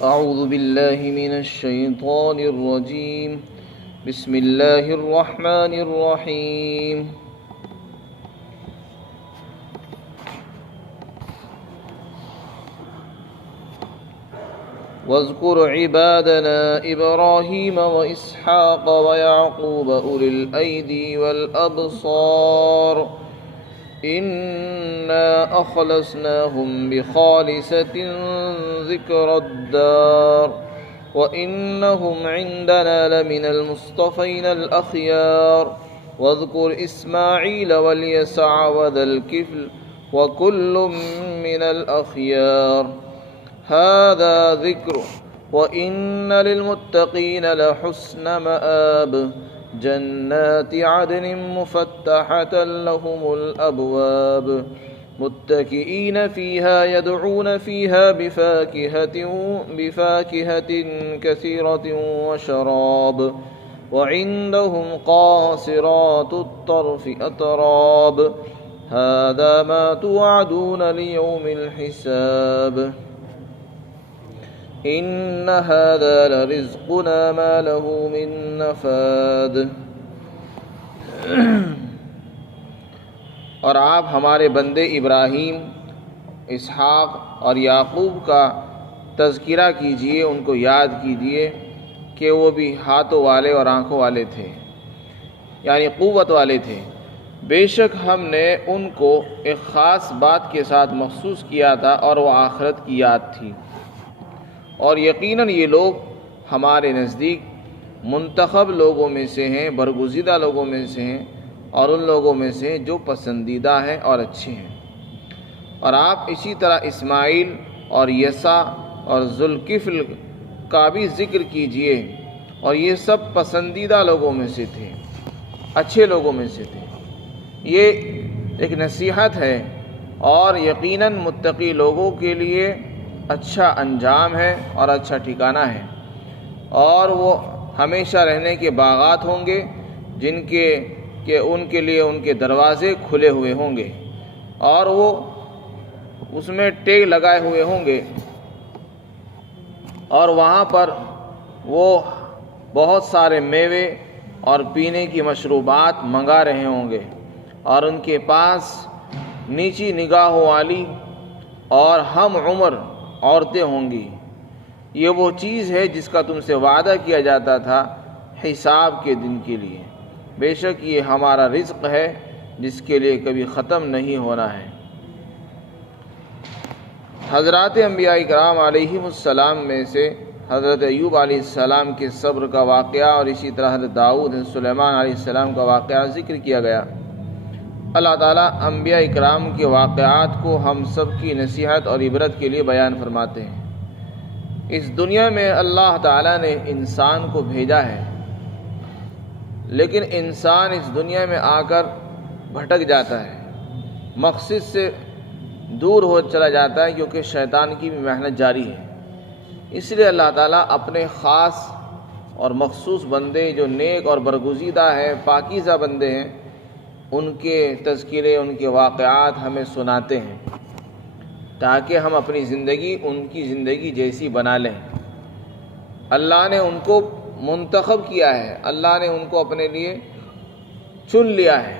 أعوذ بالله من الشيطان الرجيم. بسم الله الرحمن الرحيم. واذكر عبادنا إبراهيم وإسحاق ويعقوب أولي الأيدي والأبصار إنا أخلصناهم بخالصة ذكر الدار وإنهم عندنا لمن المصطفين الأخيار. واذكر إسماعيل واليسع وذا الكفل وكل من الأخيار. هذا ذكر وإن للمتقين لحسن مآب. جنات عدن مفتحة لهم الأبواب متكئين فيها يدعون فيها بفاكهة كثيرة وشراب. وعندهم قاصرات الطرف أتراب. هذا ما توعدون ليوم الحساب. إن هذا لرزقنا ما له من نفاد. اور آپ ہمارے بندے ابراہیم، اسحاق اور یعقوب کا تذکرہ کیجئے، ان کو یاد کیجئے کہ وہ بھی ہاتھوں والے اور آنکھوں والے تھے، یعنی قوت والے تھے۔ بے شک ہم نے ان کو ایک خاص بات کے ساتھ مخصوص کیا تھا اور وہ آخرت کی یاد تھی، اور یقیناً یہ لوگ ہمارے نزدیک منتخب لوگوں میں سے ہیں، برگزیدہ لوگوں میں سے ہیں، اور ان لوگوں میں سے جو پسندیدہ ہیں اور اچھے ہیں۔ اور آپ اسی طرح اسماعیل اور یسع اور ذوالکفل کا بھی ذکر کیجئے، اور یہ سب پسندیدہ لوگوں میں سے تھے، اچھے لوگوں میں سے تھے۔ یہ ایک نصیحت ہے، اور یقیناً متقی لوگوں کے لیے اچھا انجام ہے اور اچھا ٹھکانہ ہے، اور وہ ہمیشہ رہنے کے باغات ہوں گے جن کے ان کے لیے ان کے دروازے کھلے ہوئے ہوں گے، اور وہ اس میں ٹیگ لگائے ہوئے ہوں گے، اور وہاں پر وہ بہت سارے میوے اور پینے کی مشروبات منگا رہے ہوں گے، اور ان کے پاس نیچی نگاہوں والی اور ہم عمر عورتیں ہوں گی۔ یہ وہ چیز ہے جس کا تم سے وعدہ کیا جاتا تھا حساب کے دن کے لیے۔ بے شک یہ ہمارا رزق ہے جس کے لیے کبھی ختم نہیں ہونا ہے۔ حضرات انبیاء کرام علیہم السلام میں سے حضرت ایوب علیہ السلام کے صبر کا واقعہ، اور اسی طرح حضرت داؤد، سلیمان علیہ السلام کا واقعہ ذکر کیا گیا۔ اللہ تعالیٰ انبیاء اکرام کے واقعات کو ہم سب کی نصیحت اور عبرت کے لیے بیان فرماتے ہیں۔ اس دنیا میں اللہ تعالیٰ نے انسان کو بھیجا ہے، لیکن انسان اس دنیا میں آ کر بھٹک جاتا ہے، مقصد سے دور ہو چلا جاتا ہے، کیونکہ شیطان کی بھی محنت جاری ہے۔ اس لیے اللہ تعالیٰ اپنے خاص اور مخصوص بندے جو نیک اور برگزیدہ ہیں، پاکیزہ بندے ہیں، ان کے تذکرے، ان کے واقعات ہمیں سناتے ہیں، تاکہ ہم اپنی زندگی ان کی زندگی جیسی بنا لیں۔ اللہ نے ان کو منتخب کیا ہے، اللہ نے ان کو اپنے لیے چن لیا ہے،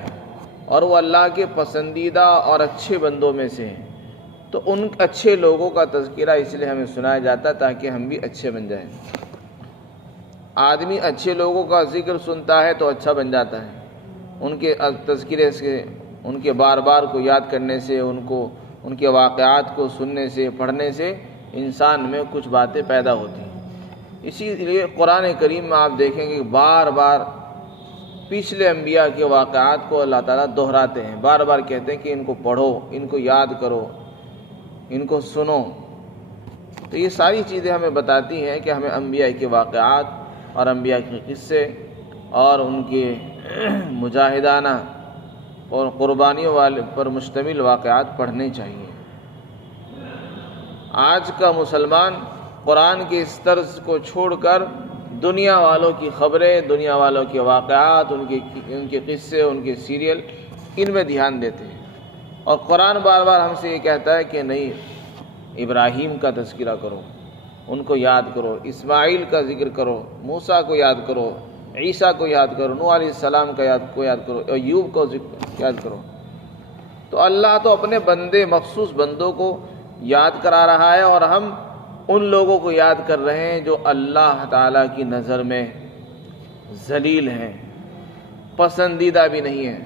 اور وہ اللہ کے پسندیدہ اور اچھے بندوں میں سے ہیں۔ تو ان اچھے لوگوں کا تذکرہ اس لیے ہمیں سنایا جاتا ہے تاکہ ہم بھی اچھے بن جائیں۔ آدمی اچھے لوگوں کا ذکر سنتا ہے تو اچھا بن جاتا ہے، ان کے تذکرے سے، ان کے بار بار کو یاد کرنے سے، ان کے واقعات کو سننے سے، پڑھنے سے انسان میں کچھ باتیں پیدا ہوتی ہیں۔ اسی لیے قرآن کریم میں آپ دیکھیں گے بار بار پچھلے انبیاء کے واقعات کو اللہ تعالیٰ دہراتے ہیں، بار بار کہتے ہیں کہ ان کو پڑھو، ان کو یاد کرو، ان کو سنو۔ تو یہ ساری چیزیں ہمیں بتاتی ہیں کہ ہمیں انبیاء کے واقعات اور انبیاء کے قصے اور ان کے مجاہدانہ اور قربانیوں والے پر مشتمل واقعات پڑھنے چاہیے۔ آج کا مسلمان قرآن کے اس طرز کو چھوڑ کر دنیا والوں کی خبریں، دنیا والوں کے واقعات، ان کے قصے، ان کے سیریل، ان میں دھیان دیتے ہیں، اور قرآن بار بار ہم سے یہ کہتا ہے کہ نہیں، ابراہیم کا تذکرہ کرو، ان کو یاد کرو، اسماعیل کا ذکر کرو، موسیٰ کو یاد کرو، عیسیٰ کو یاد کرو، نوح علیہ السلام کا یاد کرو، ایوب کو یاد کرو۔ تو اللہ تو اپنے بندے، مخصوص بندوں کو یاد کرا رہا ہے، اور ہم ان لوگوں کو یاد کر رہے ہیں جو اللہ تعالیٰ کی نظر میں ذلیل ہیں، پسندیدہ بھی نہیں ہیں۔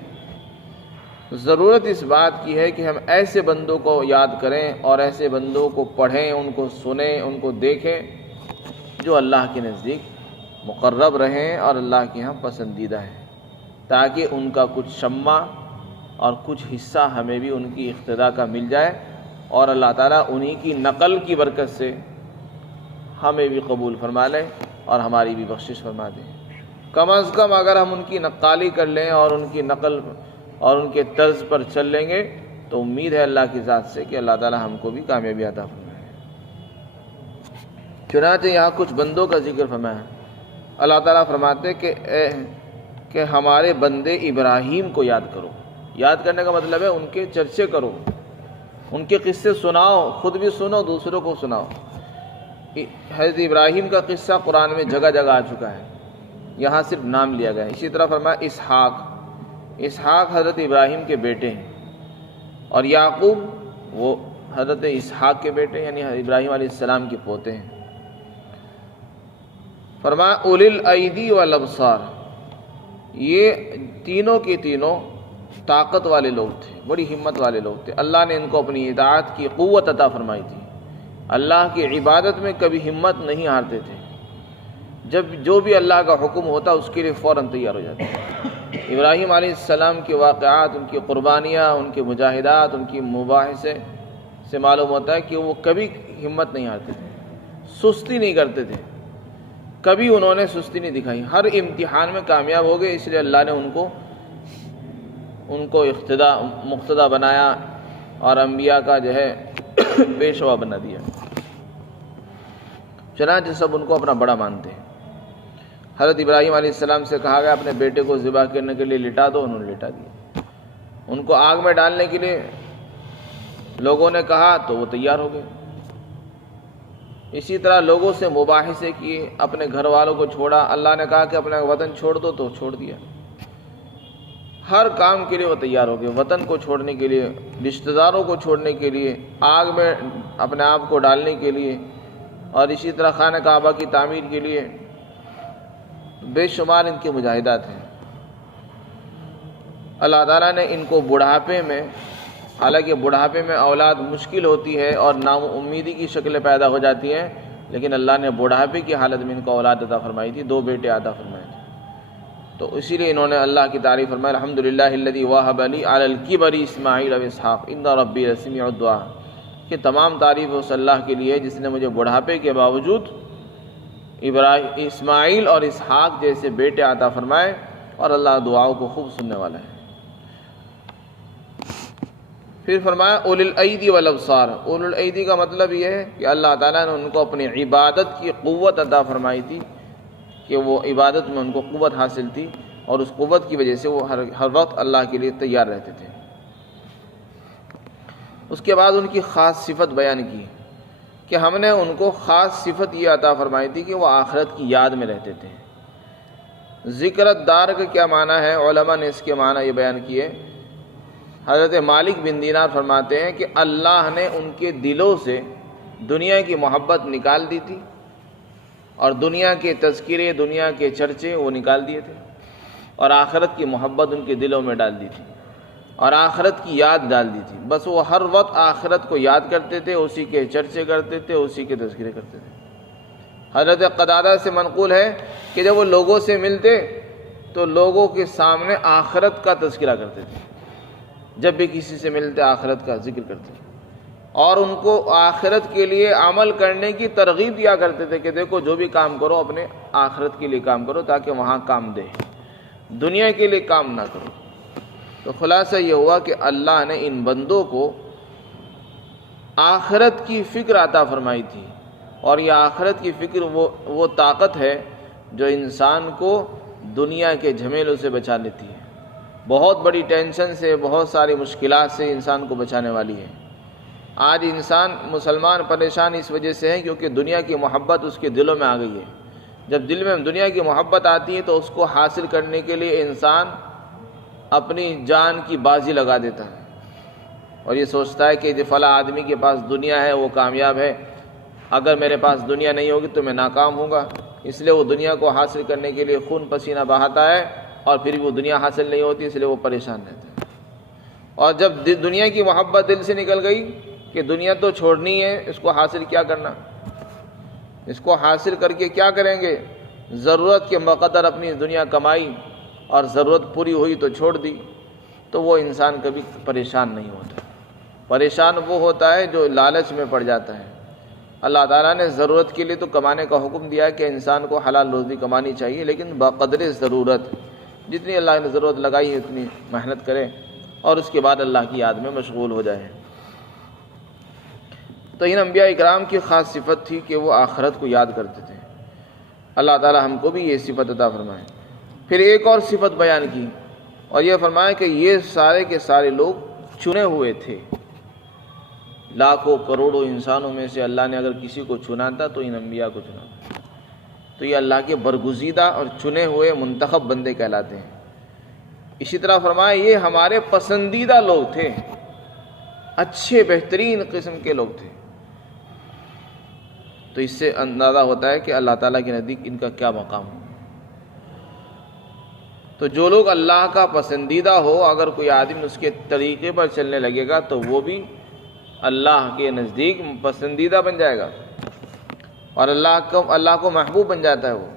ضرورت اس بات کی ہے کہ ہم ایسے بندوں کو یاد کریں اور ایسے بندوں کو پڑھیں، ان کو سنیں، ان کو دیکھیں جو اللہ کے نزدیک مقرب رہیں اور اللہ کے ہاں پسندیدہ ہیں، تاکہ ان کا کچھ شمع اور کچھ حصہ ہمیں بھی ان کی اقتداء کا مل جائے، اور اللہ تعالیٰ انہی کی نقل کی برکت سے ہمیں بھی قبول فرما لے اور ہماری بھی بخشش فرما دے۔ کم از کم اگر ہم ان کی نقالی کر لیں اور ان کی نقل اور ان کے طرز پر چل لیں گے تو امید ہے اللہ کی ذات سے کہ اللہ تعالیٰ ہم کو بھی کامیابی عطا فرمائے۔ چنانچہ یہاں کچھ بندوں کا ذکر فرمایا۔ اللہ تعالیٰ فرماتے کہ ہمارے بندے ابراہیم کو یاد کرو۔ یاد کرنے کا مطلب ہے ان کے چرچے کرو، ان کے قصے سناؤ، خود بھی سنو، دوسروں کو سناؤ۔ حضرت ابراہیم کا قصہ قرآن میں جگہ جگہ آ چکا ہے، یہاں صرف نام لیا گیا ہے۔ اسی طرح فرمایا اسحاق حضرت ابراہیم کے بیٹے ہیں، اور یعقوب وہ حضرت اسحاق کے بیٹے یعنی ابراہیم علیہ السلام کے پوتے ہیں۔ فرمایا اولی الایدی والابصار، یہ تینوں کے تینوں طاقت والے لوگ تھے، بڑی ہمت والے لوگ تھے۔ اللہ نے ان کو اپنی اطاعت کی قوت عطا فرمائی تھی، اللہ کی عبادت میں کبھی ہمت نہیں ہارتے تھے، جب جو بھی اللہ کا حکم ہوتا اس کے لیے فوراً تیار ہو جاتے۔ ابراہیم علیہ السلام کے واقعات، ان کی قربانیاں، ان کے مجاہدات، ان کی مباحثے سے معلوم ہوتا ہے کہ وہ کبھی ہمت نہیں ہارتے تھے، سستی نہیں کرتے تھے، کبھی انہوں نے سستی نہیں دکھائی، ہر امتحان میں کامیاب ہو گئے، اس لیے اللہ نے ان کو مقتدی بنایا اور انبیاء کا جو ہے پیشوا بنا دیا۔ چنانچہ سب ان کو اپنا بڑا مانتے ہیں۔ حضرت ابراہیم علیہ السلام سے کہا گیا اپنے بیٹے کو ذبح کرنے کے لیے لٹا دو، انہوں نے لٹا دیا۔ ان کو آگ میں ڈالنے کے لیے لوگوں نے کہا تو وہ تیار ہو گئے۔ اسی طرح لوگوں سے مباحثے کیے، اپنے گھر والوں کو چھوڑا، اللہ نے کہا کہ اپنا وطن چھوڑ دو تو چھوڑ دیا۔ ہر کام کے لیے وہ تیار ہو گئے، وطن کو چھوڑنے کے لیے، رشتہ داروں کو چھوڑنے کے لیے، آگ میں اپنے آپ کو ڈالنے کے لیے، اور اسی طرح خانہ کعبہ کی تعمیر کے لیے۔ بے شمار ان کے مجاہدات ہیں۔ اللہ تعالیٰ نے ان کو بڑھاپے میں، حالانکہ بڑھاپے میں اولاد مشکل ہوتی ہے اور نا امیدی کی شکلیں پیدا ہو جاتی ہیں، لیکن اللہ نے بڑھاپے کی حالت میں ان کو اولاد عطا فرمائی تھی، 2 بیٹے عطا فرمائے تھے۔ تو اسی لیے انہوں نے اللہ کی تعریف فرمائی، الحمدللہ الذی وہب لی علی الکبر اسماعیل و اسحاق ان ربی لسمیع الدعاء، کہ تمام تعریف اس اللہ کے لیے جس نے مجھے بڑھاپے کے باوجود اسماعیل اور اسحاق جیسے بیٹے عطا فرمائے، اور اللہ دعاؤں کو خوب سننے والا ہے۔ پھر فرمایا اولی الایدی والابصار۔ اولی الایدی کا مطلب یہ ہے کہ اللہ تعالیٰ نے ان کو اپنی عبادت کی قوت عطا فرمائی تھی، کہ وہ عبادت میں ان کو قوت حاصل تھی، اور اس قوت کی وجہ سے وہ ہر وقت اللہ کے لیے تیار رہتے تھے۔ اس کے بعد ان کی خاص صفت بیان کی کہ ہم نے ان کو خاص صفت یہ عطا فرمائی تھی کہ وہ آخرت کی یاد میں رہتے تھے۔ ذکرت دار کا کیا معنی ہے؟ علماء نے اس کے معنی یہ بیان کیے۔ حضرت مالک بن دینار فرماتے ہیں کہ اللہ نے ان کے دلوں سے دنیا کی محبت نکال دی تھی، اور دنیا کے تذکرے، دنیا کے چرچے وہ نکال دیے تھے، اور آخرت کی محبت ان کے دلوں میں ڈال دی تھی، اور آخرت کی یاد ڈال دی تھی۔ بس وہ ہر وقت آخرت کو یاد کرتے تھے، اسی کے چرچے کرتے تھے، اسی کے تذکرے کرتے تھے۔ حضرت قتادہ سے منقول ہے کہ جب وہ لوگوں سے ملتے تو لوگوں کے سامنے آخرت کا تذکرہ کرتے تھے، جب بھی کسی سے ملتے آخرت کا ذکر کرتے تھے، اور ان کو آخرت کے لیے عمل کرنے کی ترغیب دیا کرتے تھے کہ دیکھو جو بھی کام کرو اپنے آخرت کے لیے کام کرو تاکہ وہاں کام دے، دنیا کے لیے کام نہ کرو۔ تو خلاصہ یہ ہوا کہ اللہ نے ان بندوں کو آخرت کی فکر عطا فرمائی تھی، اور یہ آخرت کی فکر وہ طاقت ہے جو انسان کو دنیا کے جھمیلوں سے بچا لیتی ہے، بہت بڑی ٹینشن سے، بہت ساری مشکلات سے انسان کو بچانے والی ہے۔ آج انسان مسلمان پریشان اس وجہ سے ہے کیونکہ دنیا کی محبت اس کے دلوں میں آ گئی ہے۔ جب دل میں دنیا کی محبت آتی ہے تو اس کو حاصل کرنے کے لیے انسان اپنی جان کی بازی لگا دیتا ہے اور یہ سوچتا ہے کہ فلاں آدمی کے پاس دنیا ہے، وہ کامیاب ہے، اگر میرے پاس دنیا نہیں ہوگی تو میں ناکام ہوں گا، اس لیے وہ دنیا کو حاصل کرنے کے لیے خون پسینہ بہاتا ہے اور پھر بھی وہ دنیا حاصل نہیں ہوتی، اس لیے وہ پریشان رہتا ہے۔ اور جب دنیا کی محبت دل سے نکل گئی کہ دنیا تو چھوڑنی ہے، اس کو حاصل کیا کرنا، اس کو حاصل کر کے کیا کریں گے، ضرورت کے مقدر اپنی دنیا کمائی اور ضرورت پوری ہوئی تو چھوڑ دی، تو وہ انسان کبھی پریشان نہیں ہوتا۔ پریشان وہ ہوتا ہے جو لالچ میں پڑ جاتا ہے۔ اللہ تعالیٰ نے ضرورت کے لیے تو کمانے کا حکم دیا ہے کہ انسان کو حلال روزی کمانی چاہیے، لیکن بقدر ضرورت، جتنی اللہ نے ضرورت لگائی ہے اتنی محنت کرے اور اس کے بعد اللہ کی یاد میں مشغول ہو جائے۔ تو ان انبیاء اکرام کی خاص صفت تھی کہ وہ آخرت کو یاد کرتے تھے۔ اللہ تعالیٰ ہم کو بھی یہ صفت عطا فرمائے۔ پھر ایک اور صفت بیان کی اور یہ فرمایا کہ یہ سارے کے سارے لوگ چنے ہوئے تھے۔ لاکھوں کروڑوں انسانوں میں سے اللہ نے اگر کسی کو چنا تھا تو ان انبیاء کو چنا تھا۔ تو یہ اللہ کے برگزیدہ اور چنے ہوئے منتخب بندے کہلاتے ہیں۔ اسی طرح فرمایا یہ ہمارے پسندیدہ لوگ تھے، اچھے بہترین قسم کے لوگ تھے۔ تو اس سے اندازہ ہوتا ہے کہ اللہ تعالیٰ کے نزدیک ان کا کیا مقام ہو۔ تو جو لوگ اللہ کا پسندیدہ ہو، اگر کوئی آدمی اس کے طریقے پر چلنے لگے گا تو وہ بھی اللہ کے نزدیک پسندیدہ بن جائے گا اور اللہ کو محبوب بن جاتا ہے وہ۔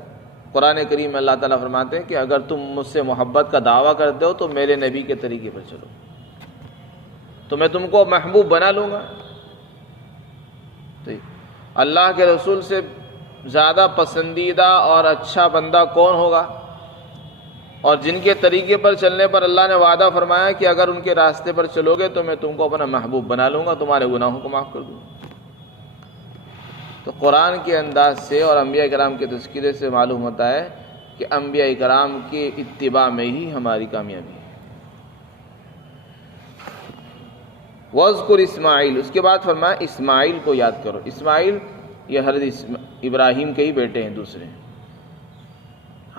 قرآن کریم میں اللہ تعالیٰ فرماتے ہیں کہ اگر تم مجھ سے محبت کا دعویٰ کرتے ہو تو میرے نبی کے طریقے پر چلو تو میں تم کو محبوب بنا لوں گا۔ تو اللہ کے رسول سے زیادہ پسندیدہ اور اچھا بندہ کون ہوگا؟ اور جن کے طریقے پر چلنے پر اللہ نے وعدہ فرمایا کہ اگر ان کے راستے پر چلو گے تو میں تم کو اپنا محبوب بنا لوں گا، تمہارے گناہوں کو معاف کر دوں گا۔ تو قرآن کے انداز سے اور انبیاء کرام کے تذکرے سے معلوم ہوتا ہے کہ انبیاء کرام کے اتباع میں ہی ہماری کامیابی ہے۔ وَاذْكُرْ اسماعیل، اس کے بعد فرمایا اسماعیل کو یاد کرو۔ اسماعیل یہ حضرت ابراہیم کے ہی بیٹے ہیں دوسرے۔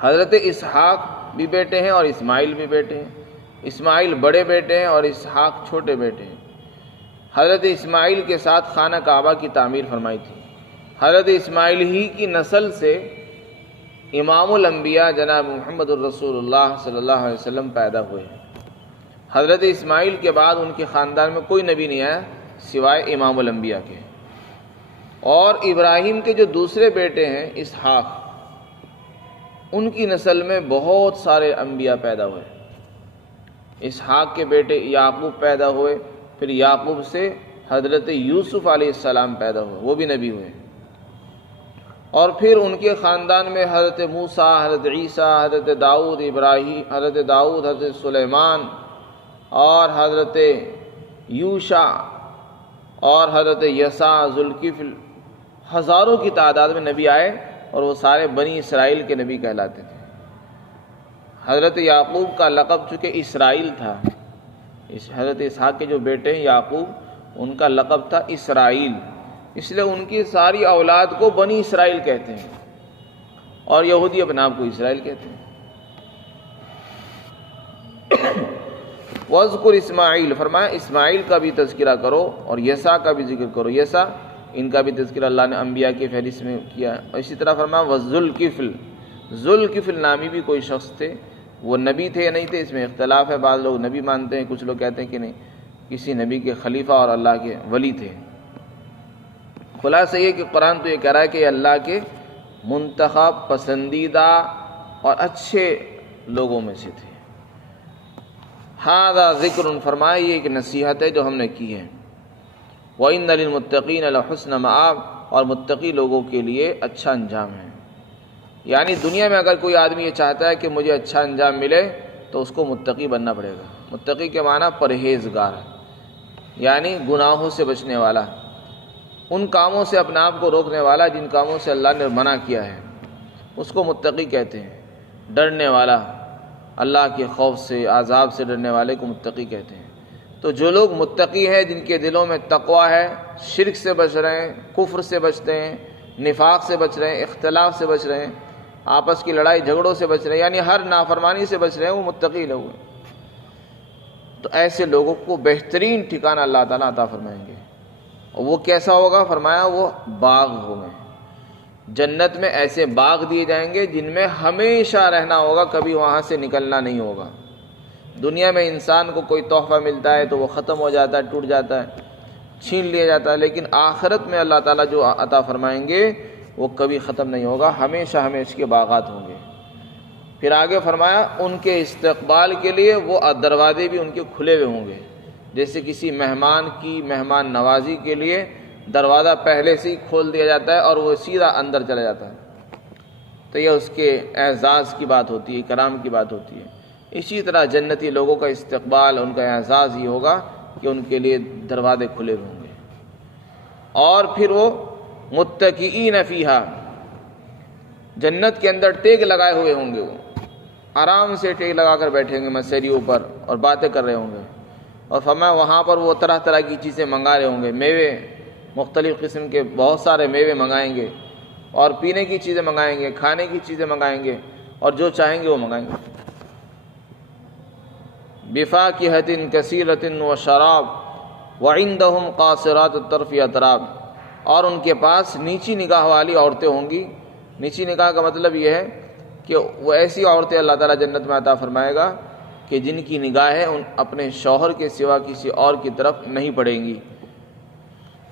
حضرت اسحاق بھی بیٹے ہیں اور اسماعیل بھی بیٹے ہیں۔ اسماعیل بڑے بیٹے ہیں اور اسحاق چھوٹے بیٹے ہیں۔ حضرت اسماعیل کے ساتھ خانہ کعبہ کی تعمیر فرمائی تھی۔ حضرت اسماعیل ہی کی نسل سے امام الانبیاء جناب محمد الرسول اللہ صلی اللہ علیہ وسلم پیدا ہوئے ہیں۔ حضرت اسماعیل کے بعد ان کے خاندان میں کوئی نبی نہیں آیا سوائے امام الانبیاء کے۔ اور ابراہیم کے جو دوسرے بیٹے ہیں اسحاق، ان کی نسل میں بہت سارے انبیاء پیدا ہوئے۔ اسحاق کے بیٹے یعقوب پیدا ہوئے، پھر یعقوب سے حضرت یوسف علیہ السلام پیدا ہوئے، وہ بھی نبی ہوئے۔ اور پھر ان کے خاندان میں حضرت موسیٰ، حضرت عیسیٰ، حضرت داؤد، حضرت سلیمان اور حضرت یوشع اور حضرت یسع، ذوالکفل، ہزاروں کی تعداد میں نبی آئے اور وہ سارے بنی اسرائیل کے نبی کہلاتے تھے۔ حضرت یعقوب کا لقب چونکہ اسرائیل تھا، حضرت اسحاق کے جو بیٹے ہیں یعقوب، ان کا لقب تھا اسرائیل، اس لیے ان کی ساری اولاد کو بنی اسرائیل کہتے ہیں اور یہودی اپنے آپ کو اسرائیل کہتے ہیں۔ وَاذْكُرْ اسماعیل، فرمایا اسماعیل کا بھی تذکرہ کرو اور یسع کا بھی ذکر کرو۔ یسع، ان کا بھی تذکرہ اللہ نے انبیاء کی فہرست میں کیا۔ اسی طرح فرمایا وَذُوالْکِفْلِ، ذوالکفل نامی بھی کوئی شخص تھے، وہ نبی تھے یا نہیں تھے اس میں اختلاف ہے، بعض لوگ نبی مانتے ہیں، کچھ لوگ کہتے ہیں کہ نہیں، کسی نبی کے خلیفہ اور اللہ کے ولی تھے۔ خلاصہ یہ کہ قرآن تو یہ کہہ رہا ہے کہ یہ اللہ کے منتخب پسندیدہ اور اچھے لوگوں میں سے تھے۔ ھذا ذکر، فرمایا یہ ایک نصیحت ہے جو ہم نے کی ہے۔ وَإِنَّ لِلْمُتَّقِينَ لَحُسْنَ مَآب، اور متقی لوگوں کے لیے اچھا انجام ہے۔ یعنی دنیا میں اگر کوئی آدمی یہ چاہتا ہے کہ مجھے اچھا انجام ملے تو اس کو متقی بننا پڑے گا۔ متقی کے معنی پرہیزگار، یعنی گناہوں سے بچنے والا، ان کاموں سے اپنے آپ کو روکنے والا جن کاموں سے اللہ نے منع کیا ہے، اس کو متقی کہتے ہیں۔ ڈرنے والا، اللہ کے خوف سے، عذاب سے ڈرنے والے کو متقی کہتے ہیں۔ تو جو لوگ متقی ہیں، جن کے دلوں میں تقوی ہے، شرک سے بچ رہے ہیں، کفر سے بچتے ہیں، نفاق سے بچ رہے ہیں، اختلاف سے بچ رہے ہیں، آپس کی لڑائی جھگڑوں سے بچ رہے ہیں، یعنی ہر نافرمانی سے بچ رہے ہیں، وہ متقی لوگ ہیں۔ تو ایسے لوگوں کو بہترین ٹھکانہ اللہ تعالیٰ عطا فرمائیں گے۔ اور وہ کیسا ہوگا؟ فرمایا وہ باغ ہوں گے، جنت میں ایسے باغ دیے جائیں گے جن میں ہمیشہ رہنا ہوگا، کبھی وہاں سے نکلنا نہیں ہوگا۔ دنیا میں انسان کو کوئی تحفہ ملتا ہے تو وہ ختم ہو جاتا ہے، ٹوٹ جاتا ہے، چھین لیا جاتا ہے، لیکن آخرت میں اللہ تعالیٰ جو عطا فرمائیں گے وہ کبھی ختم نہیں ہوگا، ہمیشہ ہمیشہ کے باغات ہوں گے۔ پھر آگے فرمایا ان کے استقبال کے لیے وہ دروازے بھی ان کے کھلے ہوئے ہوں گے، جیسے کسی مہمان کی مہمان نوازی کے لیے دروازہ پہلے سے ہی کھول دیا جاتا ہے اور وہ سیدھا اندر چلا جاتا ہے، تو یہ اس کے اعزاز کی بات ہوتی ہے، اکرام کی بات ہوتی ہے۔ اسی طرح جنتی لوگوں کا استقبال، ان کا اعزاز یہ ہوگا کہ ان کے لیے دروازے کھلے ہوں گے۔ اور پھر وہ متکئین فیہا، جنت کے اندر ٹیک لگائے ہوئے ہوں گے، وہ آرام سے ٹیک لگا کر بیٹھیں گے مسیریوں پر اور باتیں کر رہے ہوں گے۔ اور فرمایا وہاں پر وہ طرح طرح کی چیزیں منگا رہے ہوں گے، میوے، مختلف قسم کے بہت سارے میوے منگائیں گے، اور پینے کی چیزیں منگائیں گے، کھانے کی چیزیں منگائیں گے، اور جو چاہیں گے وہ منگائیں گے۔ بفاکہۃ کثیرۃ وشراب وعندہم قاصرات الطرف اطراب، اور ان کے پاس نیچی نگاہ والی عورتیں ہوں گی۔ نیچی نگاہ کا مطلب یہ ہے کہ وہ ایسی عورتیں اللہ تعالیٰ جنت میں عطا فرمائے گا کہ جن کی نگاہیں اپنے شوہر کے سوا کسی اور کی طرف نہیں پڑیں گی۔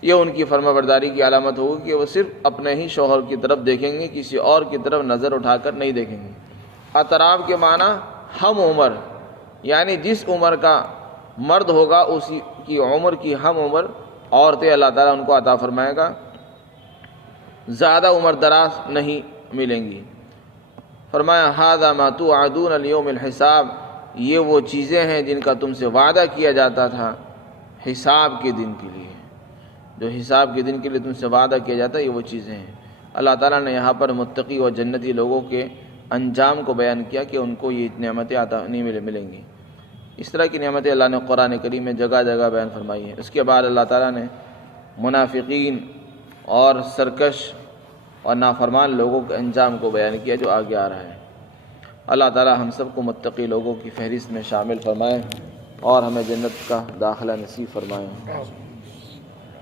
یہ ان کی فرما برداری کی علامت ہوگی کہ وہ صرف اپنے ہی شوہر کی طرف دیکھیں گے، کسی اور کی طرف نظر اٹھا کر نہیں دیکھیں گے۔ اطراب کے معنی ہم عمر، یعنی جس عمر کا مرد ہوگا اسی کی عمر کی ہم عمر عورتیں اللہ تعالیٰ ان کو عطا فرمائے گا، زیادہ عمر دراز نہیں ملیں گی۔ فرمایا ھذا ما توعدون لیوم الحساب، یہ وہ چیزیں ہیں جن کا تم سے وعدہ کیا جاتا تھا حساب کے دن کے لیے، جو حساب کے دن کے لیے تم سے وعدہ کیا جاتا ہے، یہ وہ چیزیں ہیں۔ اللہ تعالیٰ نے یہاں پر متقی و جنتی لوگوں کے انجام کو بیان کیا کہ ان کو یہ نعمتیں عطا نہیں ملیں گی۔ اس طرح کی نعمتیں اللہ نے قرآن کریم میں جگہ جگہ بیان فرمائی ہیں۔ اس کے بعد اللہ تعالیٰ نے منافقین اور سرکش اور نافرمان لوگوں کے انجام کو بیان کیا جو آگے آ رہا ہے۔ اللہ تعالیٰ ہم سب کو متقی لوگوں کی فہرست میں شامل فرمائے اور ہمیں جنت کا داخلہ نصیب فرمائے۔